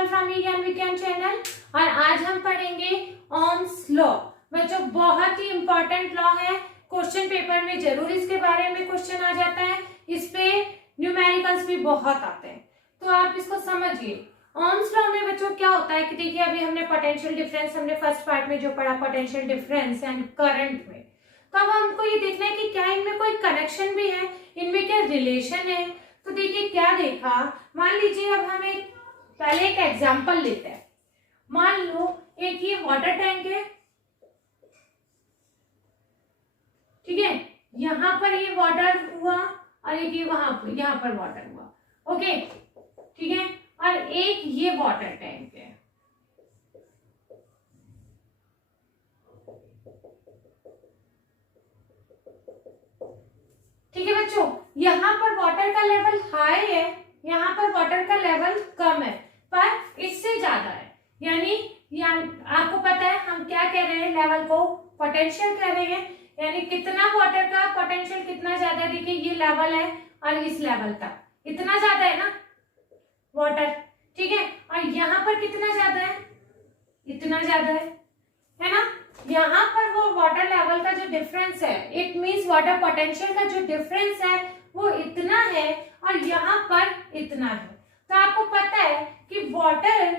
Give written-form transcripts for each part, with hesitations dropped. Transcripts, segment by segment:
All from ज्ञान विज्ञान channel और आज हम पढ़ेंगे ओम्स लॉ। बच्चों बहुत ही इंपॉर्टेंट लॉ है, क्वेश्चन पेपर में जरूर इसके बारे में क्वेश्चन आ जाता है, इस पे न्यूमेरिकल्स भी बहुत आते हैं, तो आप इसको समझिए। ओम्स लॉ में बच्चों क्या होता है कि देखिए अभी हमने पोटेंशियल डिफरेंस हमने फर्स्ट पार्ट में जो पढ़ा पोटेंशियल डिफरेंस एंड करंट में, तो अब हमको ये देखना है कि क्या इनमें कोई कनेक्शन भी है, इनमें क्या रिलेशन है। तो देखिए क्या देखा, मान लीजिए अब हम पहले एक एग्जांपल लेते हैं। मान लो एक ये वाटर टैंक है, ठीक है, यहाँ पर ये वाटर हुआ और एक ये यहाँ पर वाटर हुआ, ओके ठीक है, और एक ये वाटर टैंक है। ठीक है बच्चों, यहाँ पर वाटर का लेवल हाई है, यहाँ पर वाटर का लेवल कम है, पर इससे ज्यादा है, यानी आपको पता है हम क्या कह रहे हैं, लेवल को पोटेंशियल कह रहे हैं, यानी कितना वाटर का पोटेंशियल कितना ज्यादा है। देखिए ये लेवल है और इस लेवल तक इतना ज्यादा है ना वाटर, ठीक है, और यहाँ पर कितना ज्यादा है, इतना ज्यादा है ना। यहाँ पर वो वाटर लेवल का जो डिफरेंस है, इट मींस वाटर पोटेंशियल का जो डिफरेंस है वो इतना है और यहाँ पर इतना है। तो आपको पता है कि वाटर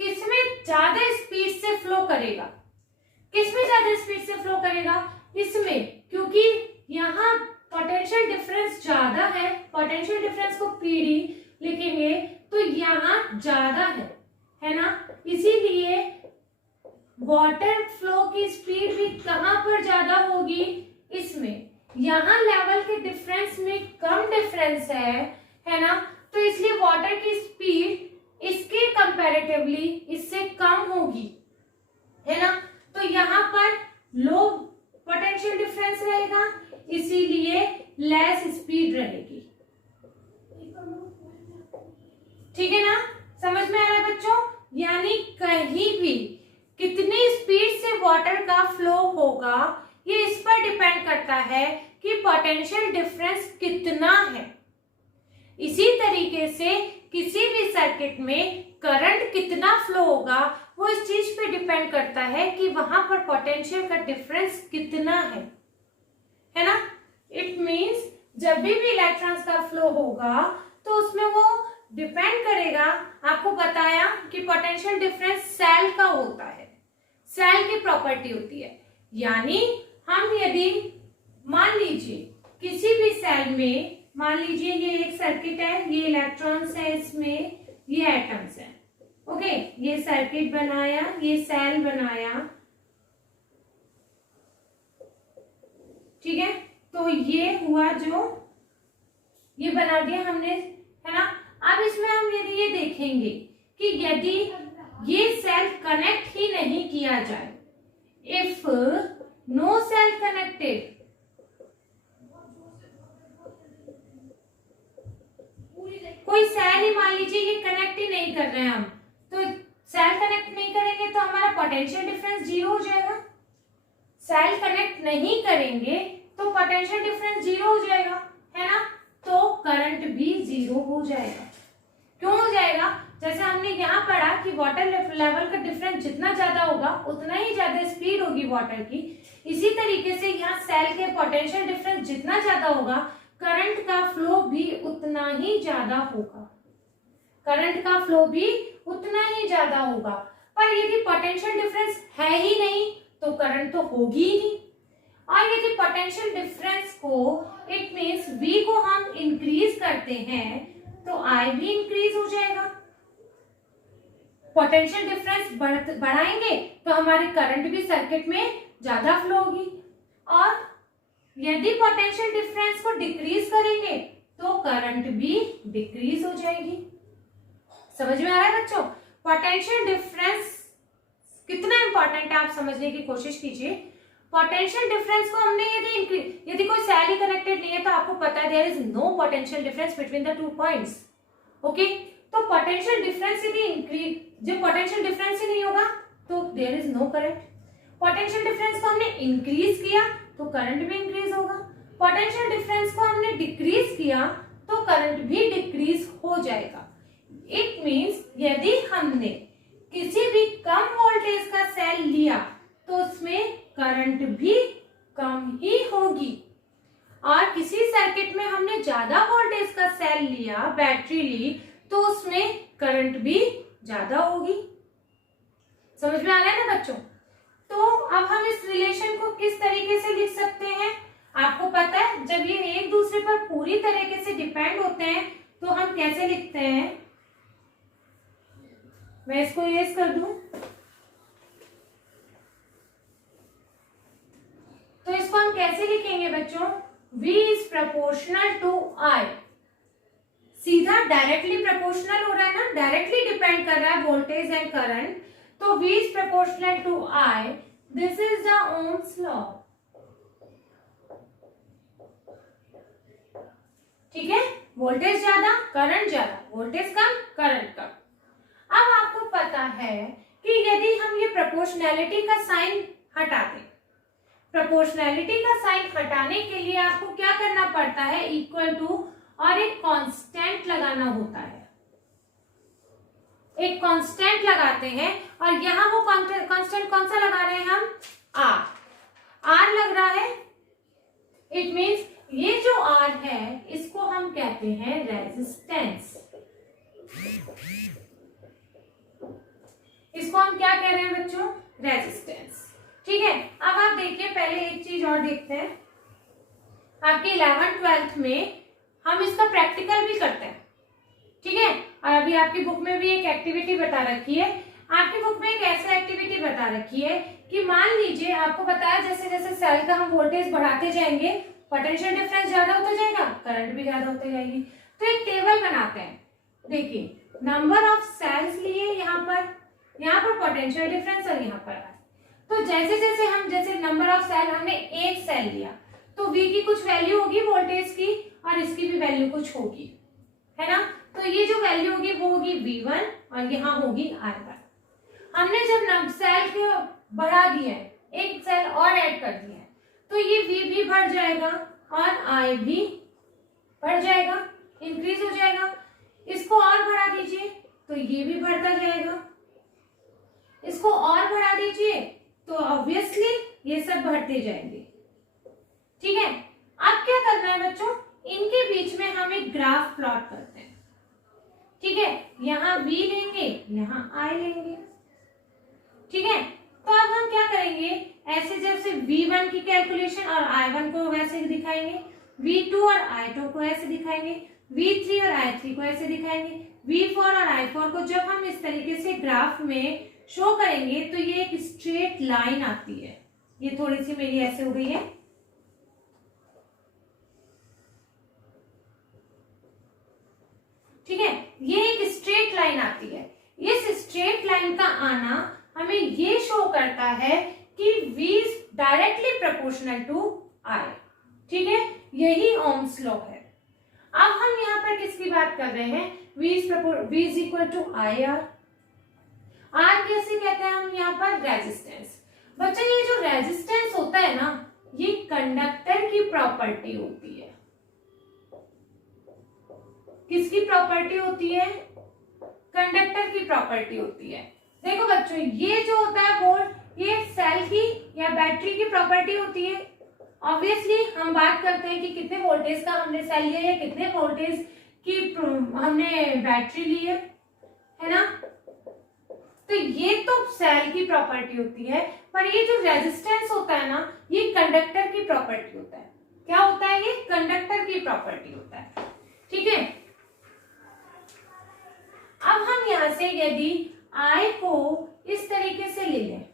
किसमें ज्यादा स्पीड से फ्लो करेगा, किसमें ज्यादा स्पीड से फ्लो करेगा, इसमें, क्योंकि यहाँ पोटेंशियल डिफरेंस ज्यादा है, पोटेंशियल डिफरेंस को पीडी लिखेंगे तो यहाँ ज्यादा है ना, इसीलिए वाटर फ्लो की स्पीड भी कहां पर ज्यादा होगी, इसमें। यहाँ लेवल के डिफरेंस में कम डिफरेंस है ना, तो इसलिए वाटर की स्पीड इसके कंपैरेटिवली इससे कम होगी, है ना। तो यहाँ पर लो पोटेंशियल डिफरेंस रहेगा, इसीलिए लेस स्पीड रहेगी, ठीक है ना। समझ में आ रहा है बच्चों, यानी कहीं भी कितनी स्पीड से वाटर का फ्लो होगा ये इस पर डिपेंड करता है कि पोटेंशियल डिफरेंस कितना है। इसी तरीके से किसी भी सर्किट में करंट कितना फ्लो होगा वो इस चीज पे डिपेंड करता है कि वहां पर पोटेंशियल का डिफरेंस कितना है ना। इट मींस जब भी इलेक्ट्रॉन्स का फ्लो होगा तो उसमें वो डिपेंड करेगा, आपको बताया कि पोटेंशियल डिफरेंस सेल का होता है, सेल की प्रॉपर्टी होती है। यानी हम यदि मान लीजिए किसी भी सेल में, मान लीजिए ये एक सर्किट है, ये इलेक्ट्रॉन्स है, इसमें ये एटम्स हैं, ओके, ये सर्किट बनाया, ये सेल बनाया, ठीक है, तो ये हुआ जो ये बना दिया हमने, है ना। अब इसमें हम यदि ये देखेंगे कि यदि ये सेल कनेक्ट ही नहीं किया जाए, इफ नो सेल कनेक्टेड, कोई सेल ही मान लीजिए ये कनेक्ट ही नहीं कर रहे हैं हम, तो सेल कनेक्ट नहीं करेंगे तो हमारा पोटेंशियल डिफरेंस जीरो हो जाएगा। सेल कनेक्ट नहीं करेंगे तो पोटेंशियल डिफरेंस जीरो हो जाएगा, है ना, तो करंट भी जीरो हो जाएगा। क्यों हो जाएगा, जैसे हमने यहाँ पढ़ा कि वाटर लेवल का डिफरेंस जितना ज्यादा होगा उतना ही ज्यादा स्पीड होगी वाटर की, इसी तरीके से यहाँ सेल के पोटेंशियल डिफरेंस जितना ज्यादा होगा करंट का फ्लो भी उतना ही ज्यादा होगा, करंट का फ्लो भी उतना ही ज्यादा होगा। पर यदि पोटेंशियल डिफरेंस है ही नहीं तो करंट तो होगी ही नहीं, और यदि पोटेंशियल डिफरेंस को, इट मींस V को हम इंक्रीज करते हैं तो I भी इंक्रीज हो जाएगा। पोटेंशियल डिफरेंस बढ़ाएंगे तो हमारी करंट भी सर्किट में ज्यादा फ्लो होगी, और यदि पोटेंशियल डिफरेंस को डिक्रीज करेंगे तो करंट भी डिक्रीज हो जाएगी। समझ में आ रहा है बच्चों, पोटेंशियल डिफरेंस कितना इंपॉर्टेंट है आप समझने की कोशिश कीजिए। पोटेंशियल डिफरेंस को हमने यदि कोई सेल ही कनेक्टेड नहीं है तो आपको पता है there is no potential difference between the two points, okay. तो पोटेंशियल डिफरेंस यदि इंक्रीज, जब पोटेंशियल डिफरेंस ही नहीं होगा तो there is no current. Potential difference को हमने इंक्रीज किया तो करंट भी इंक्रीज होगा, पोटेंशियल डिफरेंस को हमने डिक्रीज किया तो करंट भी डिक्रीज हो जाएगा। इट मीन्स यदि हमने किसी भी कम वोल्टेज का सेल लिया तो उसमें करंट भी कम ही होगी, और किसी सर्किट में हमने ज्यादा वोल्टेज का सेल लिया, बैटरी ली, तो उसमें करंट भी ज्यादा होगी। समझ में आ रहा है ना बच्चों? तो अब हम इस रिलेशन को किस तरीके से लिख सकते हैं? आपको पता है जब ये एक दूसरे पर पूरी तरीके से डिपेंड होते हैं तो हम कैसे लिखते हैं? मैं इसको इरेज कर दूं, तो इसको हम कैसे लिखेंगे बच्चों? V is proportional to I। सीधा डायरेक्टली प्रोपोर्शनल हो रहा है ना, डायरेक्टली डिपेंड कर रहा है वोल्टेज एंड करंट, तो V is proportional to I। This is the Ohm's law. ठीक है, वोल्टेज ज्यादा करंट ज्यादा, वोल्टेज कम करंट कम। अब आपको पता है कि यदि हम ये प्रोपोर्शनैलिटी का साइन हटा दें, प्रोपोर्शनैलिटी का साइन हटाने के लिए आपको क्या करना पड़ता है? इक्वल टू और एक कांस्टेंट लगाना होता है। एक कांस्टेंट लगाते हैं और यहां वो कांस्टेंट कौन सा लगा रहे हैं हम? आर लग रहा है। इट मींस ये जो आर है इसको हम कहते हैं रेजिस्टेंस। इसको हम क्या कह रहे हैं बच्चों? रेजिस्टेंस। ठीक है, अब आप देखिए, पहले एक चीज और देखते हैं। आपके 11th-12th में हम इसका प्रैक्टिकल भी करते हैं। ठीक है, और अभी आपकी बुक में भी एक एक्टिविटी बता रखी है। आपकी बुक में एक ऐसा एक्टिविटी बता रखी है कि मान लीजिए आपको बताया जैसे जैसे सेल का हम वोल्टेज बढ़ाते जाएंगे, पोटेंशियल डिफरेंस ज्यादा होता जाएगा, करंट भी ज्यादा होते जाएगी। तो एक टेबल बनाते हैं। देखिए, नंबर ऑफ सेल्स लिए यहाँ पर पोटेंशियल डिफरेंस और यहाँ पर। तो जैसे जैसे हम जैसे नंबर ऑफ सेल, हमने एक सेल लिया तो V की कुछ वैल्यू होगी वोल्टेज की और इसकी भी वैल्यू कुछ होगी, है ना? तो ये जो वैल्यू होगी वो होगी V1 और यहाँ होगी I1। हमने जब सेल को बढ़ा दिया है, एक सेल और ऐड कर दिया है, तो ये V भी बढ़ जाएगा और I भी बढ़ जाएगा, इंक्रीज हो जाएगा। इसको और बढ़ा दीजिए तो ये भी बढ़ता जाएगा, इसको और बढ़ा दीजिए तो ऑब्वियसली ये सब बढ़ते जाएंगे। ठीक है, अब क्या करना है बच्चों? इनके बीच में हम एक ग्राफ प्लॉट करते हैं। ठीक है, यहाँ V लेंगे, यहाँ I लेंगे। ठीक है, तो अब हम क्या करेंगे? ऐसे जैसे V1 की कैलकुलेशन और I1 को वैसे दिखाएंगे, V2 और I2 को ऐसे दिखाएंगे, V3 और I3 को ऐसे दिखाएंगे, V4 और I4 को जब हम इस तरीके से ग्राफ में शो करेंगे तो ये एक स्ट्रेट लाइन आती है। ये थोड़ी सी मेरी ऐसे हो गई है। ठीक है, ये एक स्ट्रेट लाइन आती है। इस स्ट्रेट लाइन का आना हमें ये शो करता है कि V directly proportional to I। ठीक है, यही ओम्स लॉ है। अब हम यहाँ पर किसकी बात कर रहे हैं? V is equal to IR। R कैसे कहते हैं हम यहाँ पर? रेजिस्टेंस। बच्चा, ये जो रेजिस्टेंस होता है ना, ये कंडक्टर की प्रॉपर्टी होती है। किसकी प्रॉपर्टी होती है? कंडक्टर की प्रॉपर्टी होती है। देखो बच्चों, ये जो होता है वोल्ट, ये सेल की या बैटरी की प्रॉपर्टी होती है। ऑब्वियसली हम बात करते हैं कि कितने वोल्टेज का हमने सेल लिया या कितने वोल्टेज की हमने बैटरी ली है ना? तो ये तो सेल की प्रॉपर्टी होती है, पर ये जो रेजिस्टेंस होता है ना, ये कंडक्टर की प्रॉपर्टी होता है। क्या होता है? ये कंडक्टर की प्रॉपर्टी होता है। ठीक है, अब हम यहां से यदि I को इस तरीके से ले लें,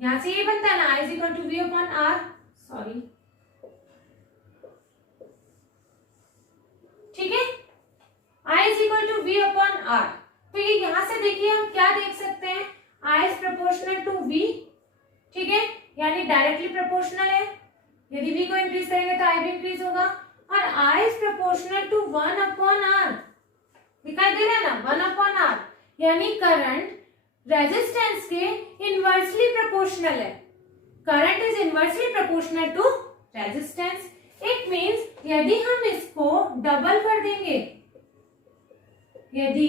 यहां से ये बनता है ना, I equal to V upon R, sorry, ठीक है, I equal to V upon R। तो ये यहां से देखिए हम क्या देख सकते हैं? I is proportional to V। ठीक है, यानी डायरेक्टली प्रोपोर्शनल है। यदि V को इंक्रीज करेंगे तो I भी इंक्रीज होगा। और I is proportional to 1 upon R। दिखाई दे रहा है ना, 1 अपॉन R, यानी करंट रेजिस्टेंस के इनवर्सली प्रोपोर्शनल है। Current is inversely proportional to resistance. It means यदि हम इसको डबल कर देंगे, यदि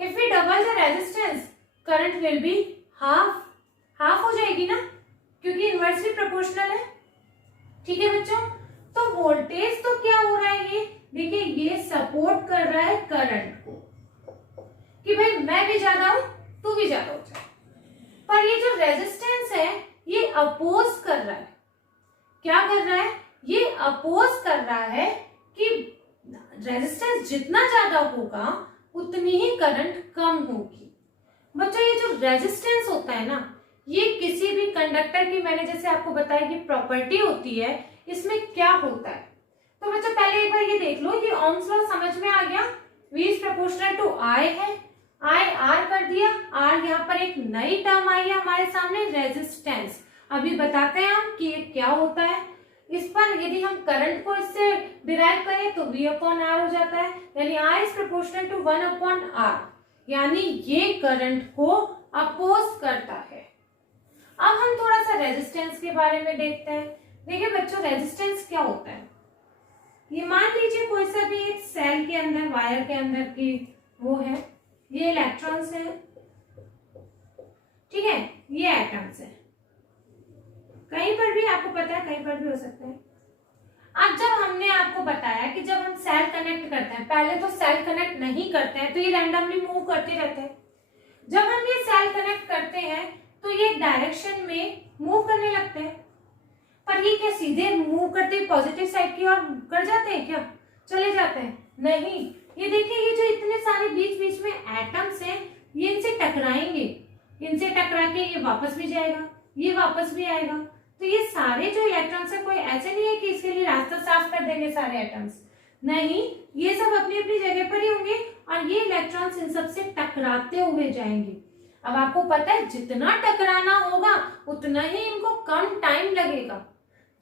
if we double the resistance current will be half, half हो जाएगी ना, क्योंकि इनवर्सली प्रोपोर्शनल है। ठीक है बच्चों, तो वोल्टेज तो क्या हो रहा है, ये देखिए ये सपोर्ट कर रहा है करंट को कि भाई मैं भी ज्यादा हूं तू भी ज्यादा हो जाए, पर ये जो रेजिस्टेंस है ये अपोज कर रहा है। क्या कर रहा है, ये अपोज कर रहा है कि रेजिस्टेंस जितना ज्यादा होगा उतनी ही करंट कम होगी। बच्चों ये जो रेजिस्टेंस होता है ना, ये किसी भी कंडक्टर की, मैंने जैसे आपको बताया कि प्रॉपर्टी होती है, इसमें क्या होता है। तो बच्चों पहले एक बार ये देख लो, ये ओम्स लॉ समझ में आ गया। V is proportional to I है, I R कर दिया, R यहाँ पर एक नई टर्म आई है हमारे सामने, रेजिस्टेंस। अभी बताते हैं हम कि ये क्या होता है। इस पर यदि हम करंट को इससे डिराइव करें तो V अपॉन R हो जाता है, यानी I is proportional to 1 upon R, यानी ये करंट को अपोज करता है। अब हम थोड़ा सा रेजिस्टेंस के बारे में देखते हैं। देखिए बच्चों रेजिस्टेंस क्या होता है, ये मान लीजिए कोई सा भी एक सेल के अंदर, वायर के अंदर की वो है, ये इलेक्ट्रॉन्स है, ठीक है, ये एटम्स है। कहीं पर भी आपको पता है, कहीं पर भी हो सकता है। अब जब हमने आपको बताया कि जब हम सेल कनेक्ट करते हैं, पहले तो सेल कनेक्ट नहीं करते हैं तो ये रैंडमली मूव करते रहते हैं। जब हम ये सेल कनेक्ट करते हैं तो ये डायरेक्शन में मूव करने लगते हैं, पर ये क्या सीधे मूव करते पॉजिटिव साइड की ओर कर जाते हैं क्या, चले जाते हैं? नहीं, ये देखिए ये जो इतने सारे बीच बीच में एटम्स हैं, ये इनसे टकराएंगे, इनसे टकरा के ये वापस भी जाएगा, ये वापस भी आएगा। तो ये सारे जो इलेक्ट्रॉन्स है, कोई ऐसे नहीं है कि इसके लिए रास्ता साफ कर देंगे सारे एटम्स, नहीं, ये सब अपनी अपनी जगह पर ही होंगे और ये इलेक्ट्रॉन्स इन सब से टकराते हुए जाएंगे। अब आपको पता है जितना टकराना होगा उतना ही इनको कम टाइम लगेगा,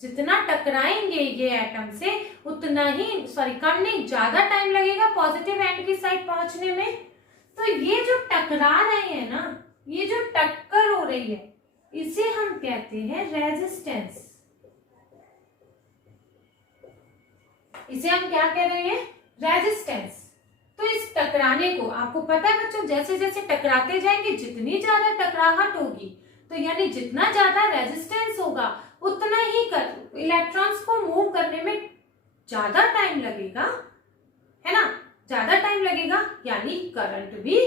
जितना टकराएंगे ये एटम से उतना ही, सॉरी कम नहीं, ज्यादा टाइम लगेगा पॉजिटिव एंड की साइड पहुंचने में। तो ये जो टकरा रहे हैं ना, ये जो टक्कर हो रही है, इसे हम कहते हैं रेजिस्टेंस। इसे हम क्या कह रहे हैं, रेजिस्टेंस। तो इस टकराने को, आपको पता है बच्चों, जैसे जैसे टकराते जाएंगे जितनी ज्यादा टकराहट होगी, तो यानी जितना ज्यादा रेजिस्टेंस होगा उतना ही इलेक्ट्रॉन्स को मूव करने में ज्यादा टाइम लगेगा, है ना, ज्यादा टाइम लगेगा, यानी करंट भी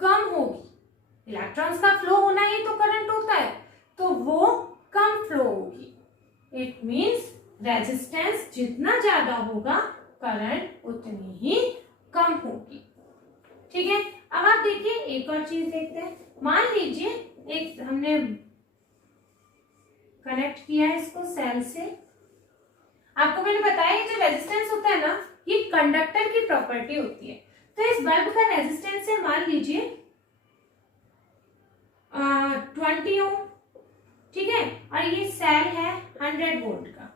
कम होगी। इलेक्ट्रॉन्स का फ्लो होना ही तो करंट होता है, तो वो कम फ्लो होगी। इट मींस रेजिस्टेंस जितना ज्यादा होगा करंट उतनी ही कम होगी। ठीक है, अब आप देखिए एक और चीज देखते हैं। मान लीजिए एक हमने कनेक्ट किया है इसको सेल से। आपको मैंने बताया ये जो रेजिस्टेंस होता है ना, ये कंडक्टर की प्रॉपर्टी होती है। तो इस बल्ब का रेजिस्टेंस है मान लीजिए 20 ओम, ठीक है, और ये सेल है 100 वोल्ट का,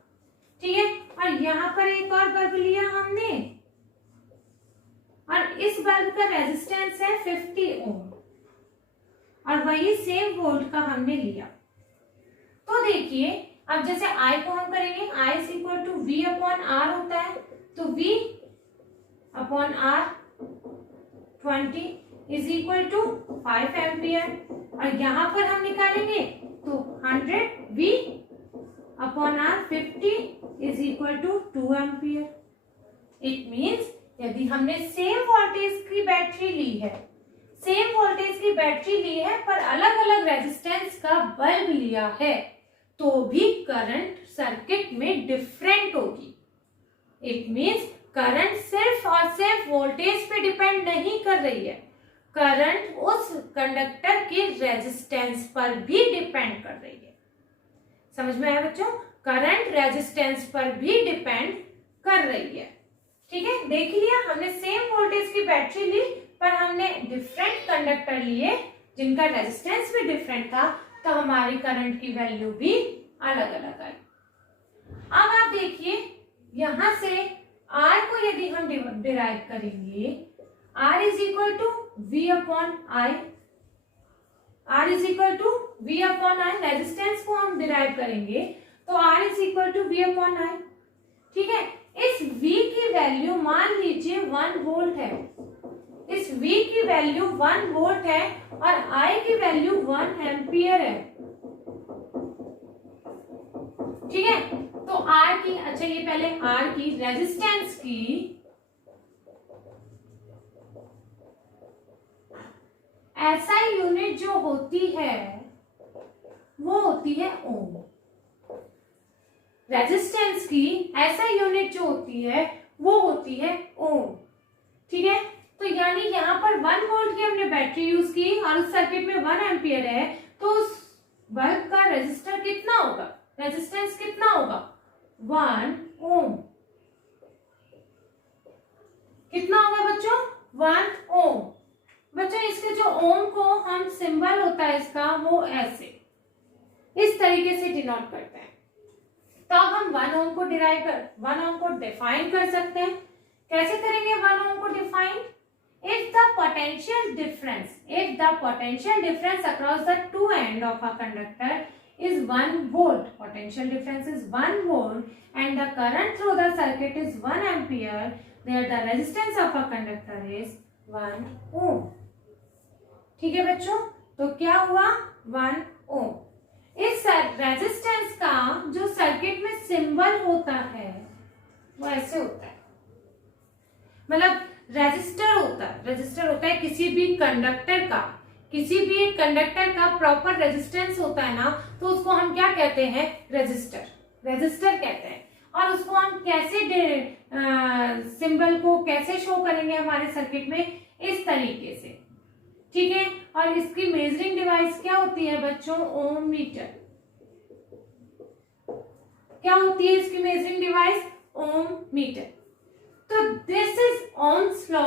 ठीक है, और यहाँ पर एक और बल्ब लिया हमने और इस बल्ब का रेजिस्टेंस है 50 ओम और वही सेम वोल्ट का हमने लिया। तो देखिए अब जैसे I को हम करेंगे, I is equal to V upon R होता है, तो V upon R 20 is equal to 5 ampere, और यहाँ पर हम निकालेंगे तो 100 V upon R 50 is equal to 2 ampere. It means यदि हमने सेम वोल्टेज की बैटरी ली है, सेम वोल्टेज की बैटरी ली है पर अलग अलग रेजिस्टेंस का बल्ब लिया है, तो भी करंट सर्किट में डिफरेंट होगी। इट मींस करंट सिर्फ और सिर्फ वोल्टेज पे डिपेंड नहीं कर रही है, करंट उस कंडक्टर के रेजिस्टेंस पर भी डिपेंड कर रही है। समझ में आया बच्चों, करंट रेजिस्टेंस पर भी डिपेंड कर रही है। ठीक है, देख लिया, हमने सेम वोल्टेज की बैटरी ली पर हमने डिफरेंट कंडक्टर लिए जिनका रेजिस्टेंस भी डिफरेंट था, तो हमारी करंट की वैल्यू भी अलग अलग आई। अब आप देखिए यहां से R को यदि हम डिराइव करेंगे, R is equal to V upon I, R is equal to V upon I, resistance को हम डिराइव करेंगे तो R is equal to V upon I। ठीक है, इस V की वैल्यू मान लीजिए 1 वोल्ट है, इस V की वैल्यू 1 वोल्ट है और I की वैल्यू 1 एम्पियर है। ठीक है, तो R की, अच्छा ये पहले R की रेजिस्टेंस की SI यूनिट जो होती है वो होती है ओम। रेजिस्टेंस की SI यूनिट जो होती है वो होती है ओम। ठीक है, तो यानी यहाँ पर 1 वोल्ट की हमने बैटरी यूज की और उस सर्किट में 1 एम्पियर है, तो उस बल्ब का रेजिस्टर कितना होगा, रेजिस्टेंस कितना होगा, 1 ओम। कितना होगा बच्चों, 1 ओम। बच्चों इसके जो ओम को हम सिंबल होता है इसका वो ऐसे इस तरीके से डिनोट करते हैं। तो अब हम 1 ओम को 1 ओम को डिफाइन कर सकते हैं। कैसे करेंगे 1 ओम को define? If the potential difference across the two ends of a conductor is 1 volt, potential difference is 1 volt, and the current through the circuit is 1 ampere, there the resistance of a conductor is 1 ohm. ठीक है बच्चों, तो क्या हुआ, 1 ओम। इस resistance का जो circuit में सिंबल होता है वो ऐसे होता है, मतलब रेजिस्टर होता है किसी भी कंडक्टर का, किसी भी एक कंडक्टर का प्रॉपर रेजिस्टेंस होता है ना, तो उसको हम क्या कहते हैं, रेजिस्टर कहते हैं। और उसको हम कैसे सिंबल को कैसे शो करेंगे हमारे सर्किट में, इस तरीके से। ठीक है, और इसकी मेजरिंग डिवाइस क्या होती है बच्चों, ओम मीटर। क्या होती है इसकी मेजरिंग डिवाइस, ओम मीटर। तो दिस इज ओम्स लॉ